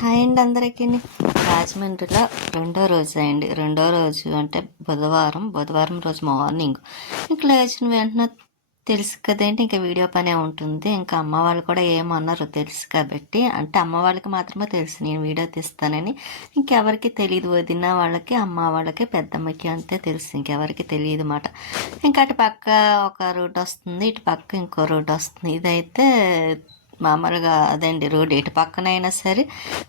Hi అండి అందరికీ రాజమండ్రిలో రెండో రోజు అండి రెండో రోజు అంటే బుధవారం. బుధవారం రోజు మార్నింగ్. ఇంక లేచిన వెంటనే తెలుసు కదండి ఇంకా వీడియో పనే ఉంటుంది. ఇంకా అమ్మ వాళ్ళు కూడా ఏమన్నారు తెలుసు కాబట్టి అంటే అమ్మ వాళ్ళకి మాత్రమే తెలుసు నేను వీడియో తీస్తానని. ఇంకెవరికి తెలియదు వదిన వాళ్ళకి అమ్మ వాళ్ళకి పెద్దమ్మకి అంతే తెలుసు. ఇంకెవరికి తెలియదు మాట. ఇంకా అటు పక్క ఒక రోడ్ వస్తుంది ఇటు పక్క ఇంకో రోడ్ వస్తుంది. ఇదైతే మామూలుగా అదండి రోడ్ ఇటు పక్కన అయినా సరే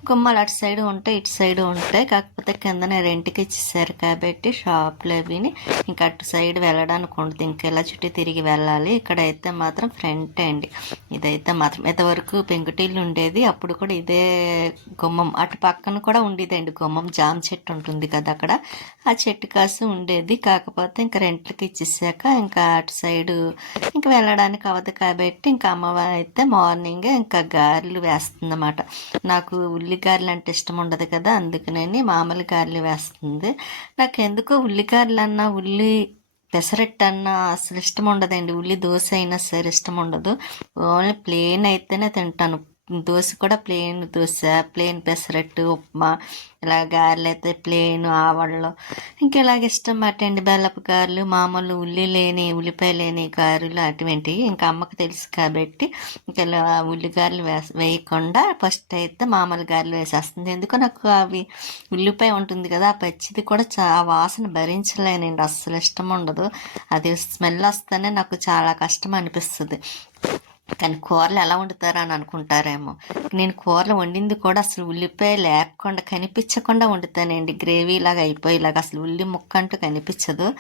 గుమ్మాలు అటు సైడ్ ఉంటాయి ఇటు సైడ్ ఉంటాయి. కాకపోతే కిందన రెంట్కి ఇచ్చేసారు కాబట్టి షాప్లు అవిని ఇంకా అటు సైడ్ వెళ్ళడానికి ఉండదు. ఇంకెలా చుట్టూ తిరిగి వెళ్ళాలి? ఇక్కడైతే మాత్రం ఫ్రంట్ అండి. ఇదైతే మాత్రం ఇంతవరకు పెంకుటిల్లు ఉండేది. అప్పుడు కూడా ఇదే గుమ్మం. అటు పక్కన కూడా ఉండేదండి గుమ్మం. జామ చెట్టు ఉంటుంది కదా అక్కడ. ఆ చెట్టు కాసి ఉండేది. కాకపోతే ఇంకా రెంట్లకి ఇచ్చేసాక ఇంకా అటు సైడు ఇంకా వెళ్ళడానికి అవ్వదు కాబట్టి ఇంకా అమ్మవారి అయితే మార్నింగ్ ఇంకా గారెలు వేస్తుందన్నమాట. నాకు ఉల్లి గారెలు అంటే ఇష్టం ఉండదు కదా అందుకనని మామూలు గారెలు వేస్తుంది. నాకు ఎందుకో ఉల్లి గారెలు అన్నా ఉల్లి పెసరట్టు అన్న అసలు ఇష్టం ఉండదండి. ఉల్లి దోశ అయినా సరే ఇష్టం ఉండదు. ఓన్లీ ప్లేన్ అయితేనే తింటాను. దోశ కూడా ప్లేన్ దోశ ప్లేన్ పెసరట్టు ఉప్మా ఇలా గారెలు అయితే ప్లెయిన్ ఆవడలు ఇంకా ఇలాగ ఇష్టం అటండి బెల్లపు గారెలు మామూలు ఉల్లి లేని ఉల్లిపాయ లేని గారెలు అటువంటివి. ఇంకా అమ్మకు తెలుసు కాబట్టి ఇంకా ఇలా ఉల్లి గారెలు వే వేయకుండా ఫస్ట్ అయితే మామూలు గారెలు వేసేస్తుంది. ఎందుకో నాకు అవి ఉల్లిపాయ ఉంటుంది కదా ఆ పచ్చిది కూడా చా ఆ వాసన భరించలేనండి. అస్సలు ఇష్టం ఉండదు. అది స్మెల్ వస్తేనే నాకు చాలా కష్టం అనిపిస్తుంది. కానీ కూరలు ఎలా వండుతారా అని అనుకుంటారేమో. నేను కూరలు వండింది కూడా అసలు ఉల్లిపాయ లేకుండా కనిపించకుండా వండుతానండి. గ్రేవీ లాగా అయిపోయేలాగా అసలు ఉల్లి ముక్క అంటూ కనిపించదు.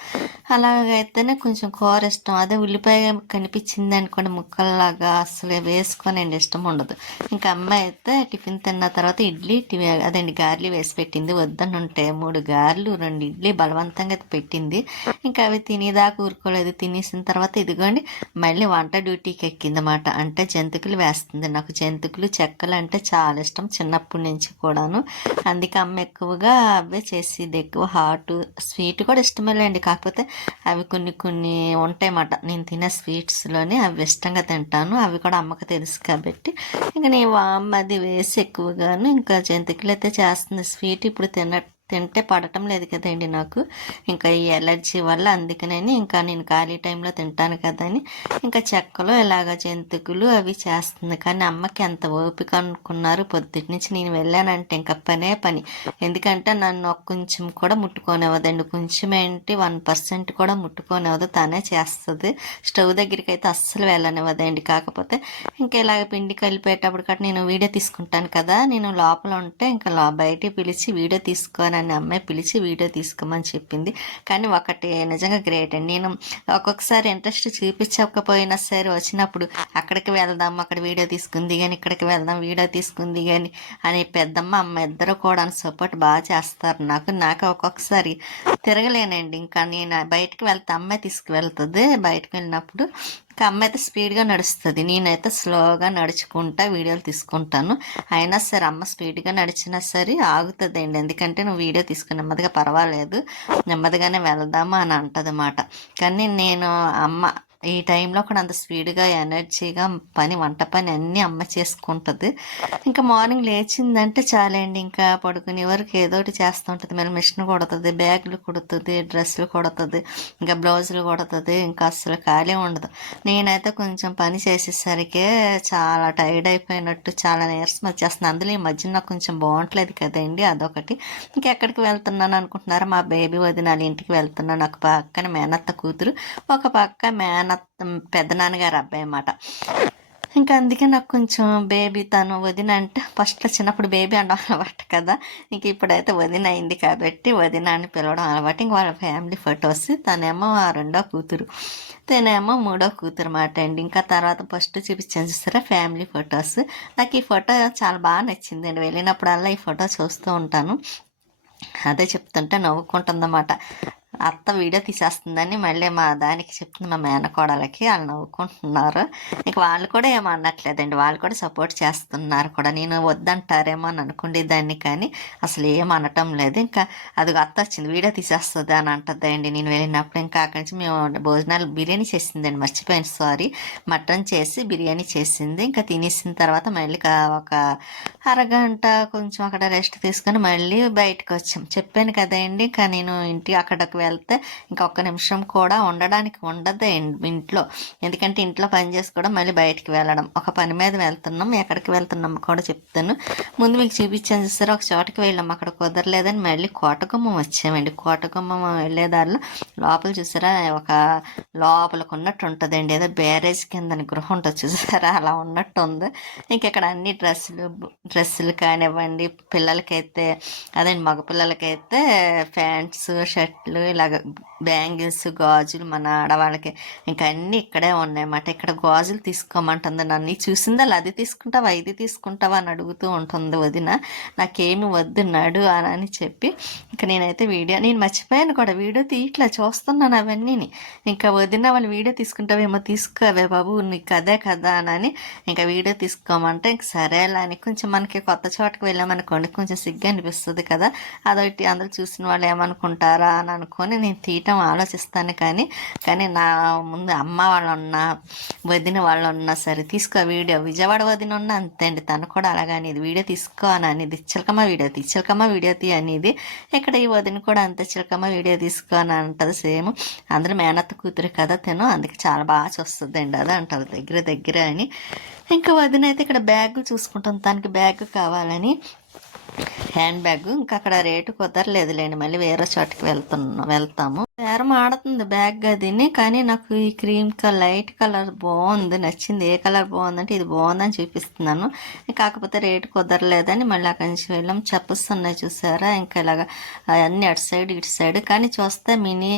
అలాగైతేనే కొంచెం కూర ఇష్టం. అదే ఉల్లిపాయ కనిపించింది అనుకోండి ముక్కల్లాగా అసలు వేసుకోనండి ఇష్టం ఉండదు. ఇంకా అమ్మాయి అయితే టిఫిన్ తిన్న తర్వాత ఇడ్లీ టి- అదండి గారెలు వేసి పెట్టింది. వద్దని ఉంటే మూడు గారెలు రెండు ఇడ్లీ బలవంతంగా పెట్టింది. ఇంకా అవి తినేదాకా ఊరుకోలేదు. తినేసిన తర్వాత ఇదిగోండి మళ్ళీ వంట డ్యూటీకి ఎక్కింది అనమాట. అంటే జంతికలు వేస్తుంది. నాకు జంతికలు చెక్కలు అంటే చాలా ఇష్టం చిన్నప్పటి నుంచి కూడాను. అందుకే అమ్మ ఎక్కువగా అవే చేసేది. ఎక్కువ హాట్ స్వీట్ కూడా ఇష్టమేలేండి. కాకపోతే అవి కొన్ని కొన్ని ఉంటాయన్నమాట. నేను తినే స్వీట్స్లోనే అవి ఇష్టంగా తింటాను. అవి కూడా అమ్మకు తెలుసు కాబట్టి. ఇంకా నేను వామ్ అది వేసి ఎక్కువగాను ఇంకా జంతికలు అయితే చేస్తుంది. స్వీట్ ఇప్పుడు తిన తింటే పడటం లేదు కదండి నాకు. ఇంకా ఈ ఎలర్జీ వల్ల అందుకనని ఇంకా నేను ఖాళీ టైంలో తింటాను కదని ఇంకా చెక్కలు ఇలాగ జంతికలు అవి చేస్తుంది. కానీ అమ్మకి ఎంత ఓపిక అనుకున్నారు పొద్దుటి నుంచి నేను వెళ్ళానంటే ఇంకా పనే పని. ఎందుకంటే నన్ను కొంచెం కూడా ముట్టుకోనివ్వదండి. కొంచెం ఏంటి వన్ పర్సెంట్ కూడా ముట్టుకోనివ్వదు. తనే చేస్తుంది. స్టవ్ దగ్గరికి అయితే అస్సలు వెళ్ళనివ్వదండి. కాకపోతే ఇంకా ఇలాగ పిండి కలిపేటప్పుడు కూడా నేను వీడియో తీసుకుంటాను కదా. నేను లోపల ఉంటే ఇంకా బయట బయటికి పిలిచి వీడియో తీసుకొని నన్ను అమ్మాయి పిలిచి వీడియో తీసుకోమని చెప్పింది. కానీ ఒకటి నిజంగా గ్రేట్. అండి నేను ఒక్కొక్కసారి ఇంట్రెస్ట్ చూపించకపోయినా సరే వచ్చినప్పుడు అక్కడికి వెళ్దాం అక్కడ వీడియో తీసుకుంది కానీ ఇక్కడికి వెళ్దాం వీడియో తీసుకుంది కానీ అని పెద్దమ్మ అమ్మ ఇద్దరు కూడా సపోర్ట్ బాగా చేస్తారు నాకు. నాకు ఒక్కొక్కసారి తిరగలేనండి. ఇంకా నేను బయటకు వెళ్తే అమ్మాయి తీసుకువెళ్తుంది. బయటకు వెళ్ళినప్పుడు ఇంకా అమ్మ అయితే స్పీడ్గా నడుస్తుంది. నేనైతే స్లోగా నడుచుకుంటా వీడియోలు తీసుకుంటాను. అయినా సరే అమ్మ స్పీడ్గా నడిచినా సరే ఆగుతుందండి. ఎందుకంటే నువ్వు వీడియో తీసుకుని నెమ్మదిగా పర్వాలేదు. నెమ్మదిగానే వెళ్దామా అని అంటది కానీ నేను అమ్మ ఈ టైంలో కూడా అంత స్పీడ్గా ఎనర్జీగా పని వంట పని అన్నీ అమ్మ చేసుకుంటుంది. ఇంకా మార్నింగ్ లేచిందంటే చాలండి. ఇంకా పడుకునే వరకు ఏదో ఒకటి చేస్తూ ఉంటుంది. మిషన్ కొడుతుంది బ్యాగులు కుడుతుంది డ్రెస్సులు కొడుతుంది ఇంకా బ్లౌజులు కొడుతుంది ఇంకా అస్సలు ఖాళీ ఉండదు. నేనైతే కొంచెం పని చేసేసరికి చాలా టైర్డ్ అయిపోయినట్టు చాలా నీరసం వచ్చేస్తుంది. అందులో ఈ మధ్య నాకు కొంచెం బాగుంటలేదు కదండి అదొకటి. ఇంకెక్కడికి వెళ్తున్నాను అనుకుంటున్నారు? మా బేబీ వదినాలి ఇంటికి వెళ్తున్నాను ఒక పక్కన మేనత్త కూతురు. ఒక పక్క మేనత్త పెద్దనాన్నగారు అబ్బాయి అన్నమాట. ఇంకా అందుకే నాకు కొంచెం బేబీ తను వదిన అంటే ఫస్ట్ చిన్నప్పుడు బేబీ అనడం అలవాటు కదా. ఇంక ఇప్పుడైతే వదిన అయింది కాబట్టి వదిన అని పిలవడం అలవాటు. ఇంక వాళ్ళ ఫ్యామిలీ ఫొటోస్ తనేమో ఆ రెండో కూతురు తనేమో మూడో కూతురు మాట అండి. ఇంకా తర్వాత ఫస్ట్ చూపించాను చూస్తారా ఫ్యామిలీ ఫొటోస్ నాకు ఈ ఫోటో చాలా బాగా నచ్చిందండి వెళ్ళినప్పుడల్లా ఈ ఫోటో చూస్తూ ఉంటాను. అదే చెప్తుంటే నవ్వుకుంటుందన్నమాట అత్త వీడియో తీసేస్తుందని మళ్ళీ మా దానికి చెప్తుంది మా మేనకోడలకి వాళ్ళు నవ్వుకుంటున్నారు. ఇక వాళ్ళు కూడా ఏమో అనట్లేదండి వాళ్ళు కూడా సపోర్ట్ చేస్తున్నారు కూడా. నేను వద్దంటారేమో అని అనుకుండేదాన్ని కానీ అసలు ఏం అనటం లేదు. ఇంకా అది అత్త వచ్చింది వీడియో తీసేస్తుంది అని అంటదండి నేను వెళ్ళినప్పుడు ఇంకా అక్కడి నుంచి మేము భోజనాలు బిర్యానీ చేసిందండి మర్చిపోయాను సారీ మటన్ చేసి బిర్యానీ చేసింది. ఇంకా తినేసిన తర్వాత మళ్ళీ ఒక అరగంట కొంచెం అక్కడ రెస్ట్ తీసుకొని మళ్ళీ బయటకు వచ్చాం. చెప్పాను కదండి ఇంకా నేను ఇంటి అక్కడికి వెళ్తే ఇంకా ఒక్క నిమిషం కూడా ఉండడానికి ఉండదు ఇంట్లో. ఎందుకంటే ఇంట్లో పని చేసుకోవడం మళ్ళీ బయటికి వెళ్ళడం. ఒక పని మీద వెళ్తున్నాం ఎక్కడికి వెళ్తున్నాం కూడా చెప్తాను. ముందు మీకు చూపించాను చూసారా ఒక చోటకి వెళ్ళాం. అక్కడ కుదరలేదని మళ్ళీ కోటగుమ్మం వచ్చామండి. కోటగుమ్మం వెళ్ళేదారిలో లోపల చూసారా ఒక లోపలికి ఉన్నట్టు ఉంటుందండి. ఏదో బ్యారేజ్ కింద గృహం ఉంటుంది చూసారా అలా ఉన్నట్టు ఉంది. ఇంకెక్కడ అన్ని డ్రెస్సులు డ్రెస్సులు కానివ్వండి పిల్లలకైతే అదే మగ పిల్లలకైతే ప్యాంట్స్ షర్ట్లు ఇలాగ బ్యాంగిల్స్ గాజులు మన ఆడవాళ్ళకి ఇంకా అన్నీ ఇక్కడే ఉన్నాయన్నమాట. ఇక్కడ గాజులు తీసుకోమంటుంది నన్ను. చూసిందా? అది తీసుకుంటావా? ఇది తీసుకుంటావా? అని అడుగుతూ ఉంటుంది వదిన. నాకేమి వద్దు నడు అని అని చెప్పి ఇంకా నేనైతే వీడియో నేను మర్చిపోయాను కూడా. వీడియో తీయట్లా చూస్తున్నాను అవన్నీ ఇంకా వదిన వాళ్ళు వీడియో తీసుకుంటావేమో తీసుకోవే బాబు నీకు అదే కదా అని ఇంకా వీడియో తీసుకోమంటే ఇంక సరేలా అని. కొంచెం మనకి కొత్త చోటకి వెళ్ళామనుకోండి కొంచెం సిగ్గు అనిపిస్తుంది కదా. అదొకటి అందరూ చూసిన వాళ్ళు ఏమనుకుంటారా అని అనుకొని నేను తీయటం ఆలోచిస్తాను కానీ కానీ నా ముందు అమ్మ వాళ్ళు ఉన్నా వదిన వాళ్ళు ఉన్నా సరే తీసుకో వీడియో. విజయవాడ వదిన ఉన్నా అంతే అండి తను కూడా అలాగని అనేది. వీడియో తీసుకో అని అనేది. చిలకమ్మ వీడియో తీ చిలకమ్మ వీడియో తీ అనేది. ఇక్కడ ఈ వదిన కూడా అంతే చిలకమ్మ వీడియో తీసుకో అని అంటది సేమ్. అందరూ మేనత్త కూతురు కదా తిను అందుకే చాలా బాగా చూస్తుంది అండి అది అంటారు దగ్గర దగ్గర అని. ఇంకా వదిన అయితే ఇక్కడ బ్యాగ్ చూసుకుంటాం తనకి బ్యాగ్ కావాలని. Hand bag. ఇంకా అక్కడ రేటు కుదరలేదులేండి. మళ్ళీ వేరే చోటుకి వెళ్తున్నాం వెళ్తాము. బేరం ఆడుతుంది బ్యాగ్ అదిని కానీ నాకు ఈ క్రీమ్ కలర్ లైట్ కలర్ బాగుంది నచ్చింది. ఏ కలర్ బాగుందంటే ఇది బాగుందని చూపిస్తున్నాను. కాకపోతే రేటు కుదరలేదని మళ్ళీ అక్కడి నుంచి వెళ్ళాం. చెప్పస్ ఉన్నాయి చూసారా? ఇంకా ఇలాగ అన్ని అటు సైడ్ ఇటు సైడ్. కానీ చూస్తే మినీ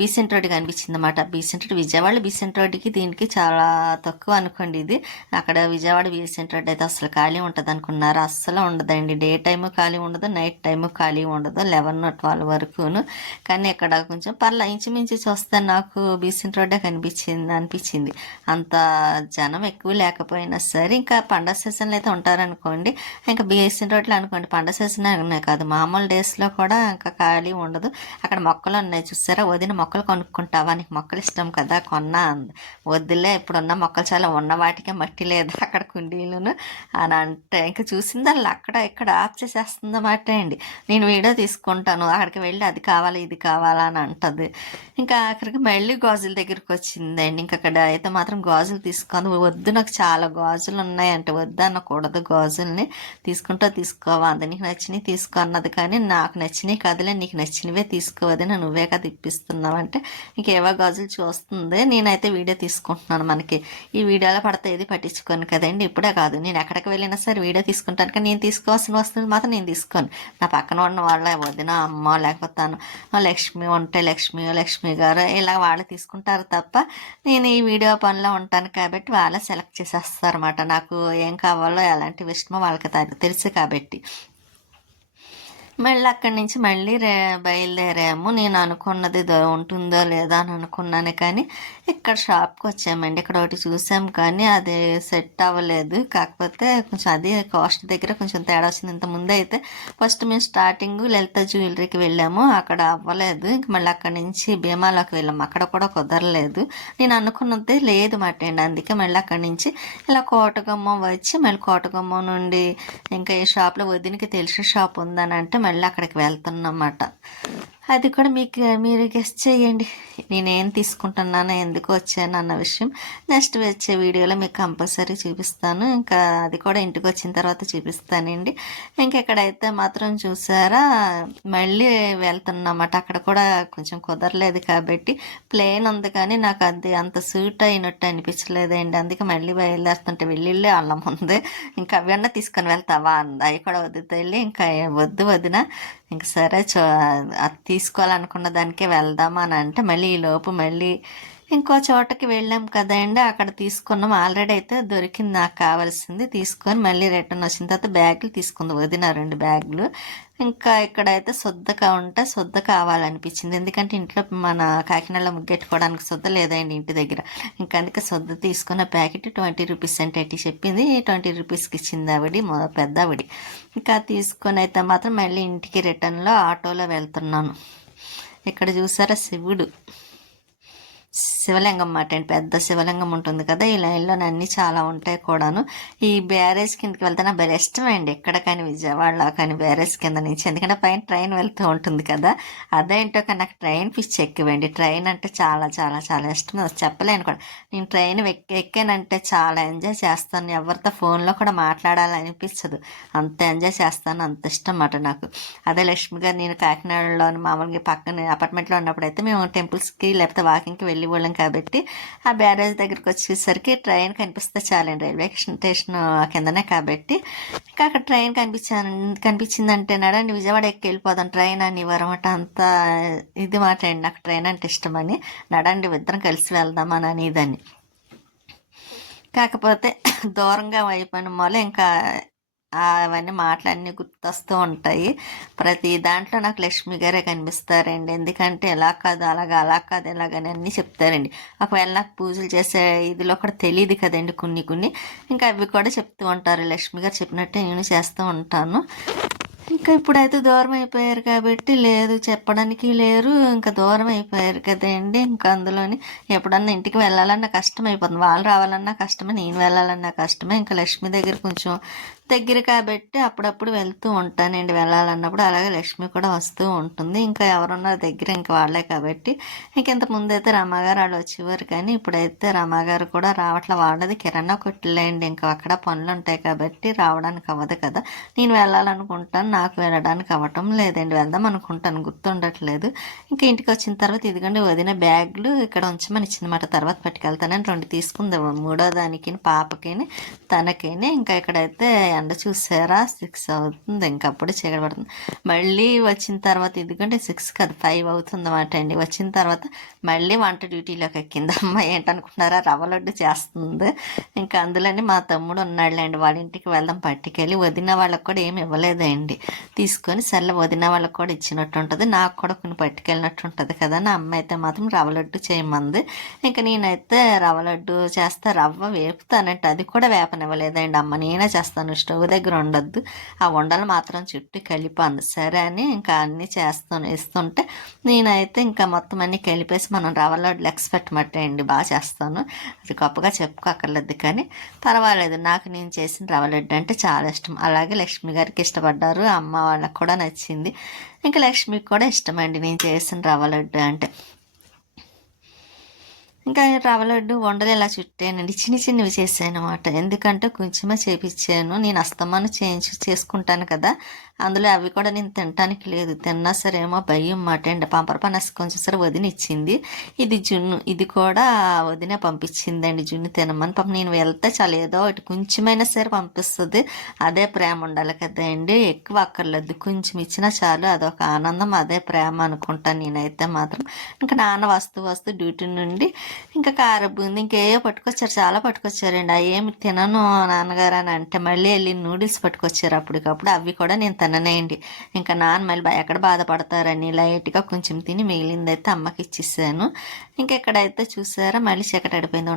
బీసెంట్ రోడ్ కనిపించింది అనమాట బీసెంట్ రోడ్ విజయవాడ బీసెంట్ రోడ్కి దీనికి చాలా తక్కువ అనుకోండి ఇది. అక్కడ విజయవాడ బీసెంట్ రోడ్ అయితే అసలు ఖాళీ ఉంటుంది అనుకున్నారు. అస్సలు ఉండదండి. డే టైము ఖాళీ ఉండదు నైట్ టైము ఖాళీ ఉండదు లెవెన్ ట్వెల్వ్ వరకును. కానీ ఇక్కడ కొంచెం పర్లా ఇంచుమించు చూస్తే నాకు బీసెంట్ రోడ్డే కనిపించింది అనిపించింది. అంత జనం ఎక్కువ లేకపోయినా సరే ఇంకా పండగ సీజన్లో అయితే ఉంటారనుకోండి. ఇంకా బీసెంట్ రోడ్లో అనుకోండి పండగ సీజన్ ఉన్నాయి కాదు. మామూలు డేస్లో కూడా ఇంకా ఖాళీ ఉండదు. అక్కడ మొక్కలు ఉన్నాయి చూసారా? వదిన మొక్కలు కొనుక్కుంటావా? నీకు మొక్కలు ఇష్టం కదా కొన్నా అంది. వద్దులే ఇప్పుడున్న మొక్కలు చాలా ఉన్న వాటికే మట్టి లేదు అక్కడ కుండీలను అని అంటే ఇంకా చూసిందల్లా అక్కడ ఇక్కడ ఆఫ్ చేసేస్తుందన్నమాట అండి. నేను వీడియో తీసుకుంటాను అక్కడికి వెళ్ళి అది కావాలి ఇది కావాలా అని ఉంటుంది. ఇంకా అక్కడికి మళ్ళీ గాజుల దగ్గరికి వచ్చిందండి. ఇంకా అక్కడ అయితే మాత్రం గాజులు తీసుకొని. వద్దు నాకు చాలా గాజులు ఉన్నాయంటే వద్దు అనకూడదు గాజుల్ని. తీసుకుంటా తీసుకోవాలి నీకు నచ్చినవి తీసుకో అన్నది. కానీ నాకు నచ్చినవి కదలే నీకు నచ్చినవే తీసుకోవద్దు నువ్వే కదా ఇప్పిస్తున్నావు అంటే ఇంకేవో గాజులు చూస్తుంది? నేనైతే వీడియో తీసుకుంటున్నాను మనకి. ఈ వీడియోలో పడితే ఏది పట్టించుకోను కదండి. ఇప్పుడే కాదు. నేను ఎక్కడికి వెళ్ళినా సరే వీడియో తీసుకుంటాను. కానీ నేను తీసుకోవాల్సిన వస్తువులు మాత్రం నేను తీసుకోను. నా పక్కన ఉన్న వాళ్ళ వదిన అమ్మ లేకపోతే లక్ష్మి ఉంటే లక్ష్మి లక్ష్మి గారు ఇలా వాళ్ళు తీసుకుంటారు తప్ప నేను ఈ వీడియో పనిలో ఉంటాను కాబట్టి వాళ్ళే సెలెక్ట్ చేసేస్తారు అనమాట నాకు ఏం కావాలో ఎలాంటి ఇష్టమో వాళ్ళకి తెలుసు కాబట్టి. మళ్ళీ అక్కడి నుంచి మళ్ళీ రే బయలుదేరాము. నేను అనుకున్నది ఉంటుందో లేదా అని అనుకున్నాను కానీ ఇక్కడ షాప్కి వచ్చామండి. ఇక్కడ ఒకటి చూసాం కానీ అది సెట్ అవ్వలేదు. కాకపోతే కొంచెం అది కాస్ట్ దగ్గర కొంచెం తేడా వచ్చింది. ఇంత అయితే ఫస్ట్ మేము స్టార్టింగ్ లలిత జ్యువెలరీకి వెళ్ళాము. అక్కడ అవ్వలేదు. ఇంక మళ్ళీ అక్కడి నుంచి భీమాలోకి వెళ్ళాము అక్కడ కూడా కుదరలేదు. నేను అనుకున్నది లేదు మాట అండి అందుకే మళ్ళీ అక్కడి నుంచి ఇలా కోటగుమ్మం వచ్చి మళ్ళీ కోటగుమ్మం నుండి ఇంకా ఈ షాప్లో వదినికి తెలిసిన షాప్ ఉందని అంటే మళ్ళీ అక్కడికి వెళ్తున్నమాట. అది కూడా మీకు మీరు గెస్ట్ చేయండి. నేనేం తీసుకుంటున్నానో ఎందుకు వచ్చాను అన్న విషయం నెక్స్ట్ వచ్చే వీడియోలో మీకు కంపల్సరీ చూపిస్తాను. ఇంకా అది కూడా ఇంటికి వచ్చిన తర్వాత చూపిస్తానండి. ఇంకా ఇక్కడైతే మాత్రం చూసారా మళ్ళీ వెళ్తున్నమాట అక్కడ కూడా కొంచెం కుదరలేదు కాబట్టి ప్లేన్ ఉంది కానీ నాకు అది అంత సూట్ అయినట్టు అనిపించలేదండి. అందుకే మళ్ళీ బయలుదేరుతుంటే వెళ్ళి అల్లం ఉంది ఇంకా అవన్నీ తీసుకొని వెళ్తావా అంది? అవి కూడా వద్దు తల్లి ఇంకా వద్దు వదిన. ఇంక సరే చూ అది తీసుకోవాలనుకున్న దానికే వెళ్దామా అని అంటే మళ్ళీ ఈ లోపు మళ్ళీ ఇంకో చోటకి వెళ్ళాం కదండి. అక్కడ తీసుకున్నాం. ఆల్రెడీ అయితే దొరికింది నాకు కావాల్సింది. తీసుకొని మళ్ళీ రిటర్న్ వచ్చిన తర్వాత బ్యాగులు తీసుకుంది. వదిన రెండు బ్యాగులు. ఇంకా ఇక్కడైతే శుద్ధగా ఉంటే శుద్ధ కావాలనిపించింది. ఎందుకంటే ఇంట్లో మన కాకినాడలో ముగ్గెట్టుకోవడానికి శుద్ధ లేదండి ఇంటి దగ్గర. ఇంకా అందుకే శుద్ధ తీసుకున్న ప్యాకెట్ ట్వంటీ రూపీస్ అంటే అట్టి చెప్పింది. ట్వంటీ రూపీస్కి ఇచ్చింది ఆవిడ పెద్ద ఆవిడ. ఇంకా తీసుకొని అయితే మాత్రం మళ్ళీ ఇంటికి రిటర్న్లో ఆటోలో వెళ్తున్నాను. ఇక్కడ చూసారా శివుడు. శివలింగం మాట అండి. పెద్ద శివలింగం ఉంటుంది కదా ఈ లైన్లో అన్నీ చాలా ఉంటాయి కూడాను. ఈ బ్యారేజ్ కిందకి వెళ్తే నాకు భలే ఇష్టమండి. ఎక్కడ కానీ విజయవాడలో కానీ బ్యారేజ్ కింద నుంచి ఎందుకంటే పైన ట్రైన్ వెళ్తూ ఉంటుంది కదా. అదేంటో కానీ నాకు ట్రైన్ పిచ్చి ఎక్కువండి. ట్రైన్ అంటే చాలా చాలా చాలా ఇష్టం. అది చెప్పలేను కూడా. నేను ట్రైన్ ఎక్కి ఎక్కానంటే చాలా ఎంజాయ్ చేస్తాను. ఎవరితో ఫోన్లో కూడా మాట్లాడాలనిపించదు. అంత ఎంజాయ్ చేస్తాను. అంత ఇష్టం అన్నమాట నాకు. అదే లక్ష్మి గారు నేను కాకినాడలో మామూలుగా పక్కన అపార్ట్మెంట్లో ఉన్నప్పుడు అయితే మేము టెంపుల్స్కి లేకపోతే వాకింగ్కి వెళ్ళి వాళ్ళం కాబట్టి ఆ బ్యారేజ్ దగ్గరికి వచ్చేసరికి ట్రైన్ కనిపిస్తే చాలండి. రైల్వే స్టేషన్ కిందనే కాబట్టి. ఇంకా అక్కడ ట్రైన్ కనిపించాను కనిపించిందంటే నడండి విజయవాడ ఎక్కి వెళ్ళిపోదాం. ట్రైన్ అని వరమట అంత ఇది మాట అండి. నాకు ట్రైన్ అంటే ఇష్టమని. నడండి ఇద్దరం కలిసి వెళ్దాం అని అనేదాన్ని. కాకపోతే దూరంగా అయిపోయిన మూల ఇంకా అవన్నీ మాటలన్నీ గుర్తొస్తూ ఉంటాయి. ప్రతి దాంట్లో నాకు లక్ష్మి గారే కనిపిస్తారండి. ఎందుకంటే ఎలా కాదు అలాగా అలా కాదు ఎలాగని అన్నీ చెప్తారండి. ఒకవేళ నాకు పూజలు చేసే ఇదిలో కూడా తెలియదు కదండి కొన్ని కొన్ని. ఇంకా అవి కూడా చెప్తూ ఉంటారు. లక్ష్మి గారు చెప్పినట్టే నేను చేస్తూ ఉంటాను. ఇంకా ఇప్పుడైతే దూరం అయిపోయారు కాబట్టి లేదు చెప్పడానికి లేరు. ఇంకా దూరం అయిపోయారు కదండి. ఇంకా అందులోని ఎప్పుడన్నా ఇంటికి వెళ్ళాలన్నా కష్టం అయిపోతుంది. వాళ్ళు రావాలన్నా కష్టమే నేను వెళ్ళాలన్నా కష్టమే. ఇంకా లక్ష్మి దగ్గర కొంచెం దగ్గర కాబట్టి అప్పుడప్పుడు వెళ్తూ ఉంటానండి. వెళ్ళాలన్నప్పుడు అలాగే లక్ష్మి కూడా వస్తూ ఉంటుంది. ఇంకా ఎవరున్నారు దగ్గర ఇంకా వాళ్ళే కాబట్టి ఇంకెంత ముందు అయితే రమ్మగారు వాళ్ళు వచ్చేవారు కానీ ఇప్పుడైతే రమ్మగారు కూడా రావట్లే. వాళ్ళది కిరాణా కొట్టలేండి ఇంకా అక్కడ పనులు ఉంటాయి కాబట్టి రావడానికి అవ్వదు కదా. నేను వెళ్ళాలనుకుంటాను. నాకు వెళ్ళడానికి అవ్వటం లేదండి. వెళ్దాం అనుకుంటాను. గుర్తుండట్లేదు. ఇంకా ఇంటికి వచ్చిన తర్వాత ఇదిగండి వదిన బ్యాగ్లు ఇక్కడ ఉంచమని ఇచ్చిందన్నమాట. తర్వాత పట్టుకెళ్తానని రెండు తీసుకుంది. మూడో దానికి పాపకి తనకిని. ఇంకా ఇక్కడైతే ఎండ చూసారా? సిక్స్ అవుతుంది. ఇంకప్పుడు చీకటి పడుతుంది. మళ్ళీ వచ్చిన తర్వాత ఇదిగోండి సిక్స్ కాదు ఫైవ్ అవుతుంది అన్నమాట అండి. వచ్చిన తర్వాత మళ్ళీ వంట డ్యూటీలోకి ఎక్కింది. అమ్మ ఏంటనుకుంటున్నారా? రవ్వ లడ్డు చేస్తుంది. ఇంకా అందులోనే మా తమ్ముడు ఉన్నాడులేండి. వాళ్ళ ఇంటికి వెళ్దాం పట్టుకెళ్ళి వదిన వాళ్ళకి కూడా ఏమి ఇవ్వలేదండి. తీసుకొని సర్లే వదిన వాళ్ళకి కూడా ఇచ్చినట్టు ఉంటుంది. నాకు కూడా కొన్ని పట్టుకెళ్ళినట్టు ఉంటుంది కదా నా అమ్మ అయితే మాత్రం రవ్వ లడ్డు చేయమంది. ఇంకా నేనైతే రవ్వ లడ్డు చేస్తా రవ్వ వేపుతానంటే అది కూడా వేపనివ్వలేదండి. అమ్మ నేనే చేస్తాను స్టవ్ దగ్గర ఉండొద్దు. ఆ ఉండలు మాత్రం చుట్టూ కలిపాను. సరే అని ఇంకా అన్నీ చేస్తాను ఇస్తుంటే నేనైతే ఇంకా మొత్తం అన్నీ కలిపేసి మనం రవ్వ లెక్స్ పెట్టమట్టేయండి బాగా చేస్తాను. అది గొప్పగా చెప్పుకోకర్లేదు కానీ పర్వాలేదు. నాకు నేను చేసిన రవ్వ లడ్డు అంటే చాలా ఇష్టం. అలాగే లక్ష్మి గారికి ఇష్టపడ్డారు. అమ్మ వాళ్ళకి కూడా నచ్చింది. ఇంకా లక్ష్మికి కూడా ఇష్టమండి నేను చేసిన రవ్వ లడ్డు అంటే. ఇంకా రవ్వ లడ్డు వండలు ఇలా చుట్టానండి? చిన్న చిన్నవి చేశాను అనమాట ఎందుకంటే కొంచెమే చేపించాను నేను అస్తమాను చేయించి చేసుకుంటాను కదా. అందులో అవి కూడా నేను తినటానికి లేదు. తిన్నా సరేమో భయం మాట అండి పంపర పనస్ కొంచెం సరే వదిన ఇచ్చింది. ఇది జున్ను ఇది కూడా వదిన పంపించిందండి. జున్ను తినమని పాప నేను వెళ్తే చాలా ఏదో ఒకటి కొంచెమైనా సరే పంపిస్తుంది. అదే ప్రేమ ఉండాలి కదండి ఎక్కువ అక్కర్లేదు. కొంచెం ఇచ్చినా చాలు. అదొక ఆనందం అదే ప్రేమ అనుకుంటాను నేనైతే మాత్రం. ఇంకా నాన్న వస్తూ వస్తూ డ్యూటీ నుండి ఇంకా కారం బూంది ఇంకేయో పట్టుకొచ్చారు. చాలా పట్టుకొచ్చారండి. అవి ఏమి తినను నాన్నగారు అని అంటే మళ్ళీ వెళ్ళి నూడిల్స్ పట్టుకొచ్చారు అప్పటికప్పుడు. అవి కూడా నేను తిననేయండి ఇంకా నాన్న మళ్ళీ ఎక్కడ బాధపడతారని లైట్గా కొంచెం తిని మిగిలిందైతే అమ్మకి ఇచ్చేసాను. ఇంకా ఇక్కడైతే చూసారా మళ్ళీ చీకటి అడిపోయింది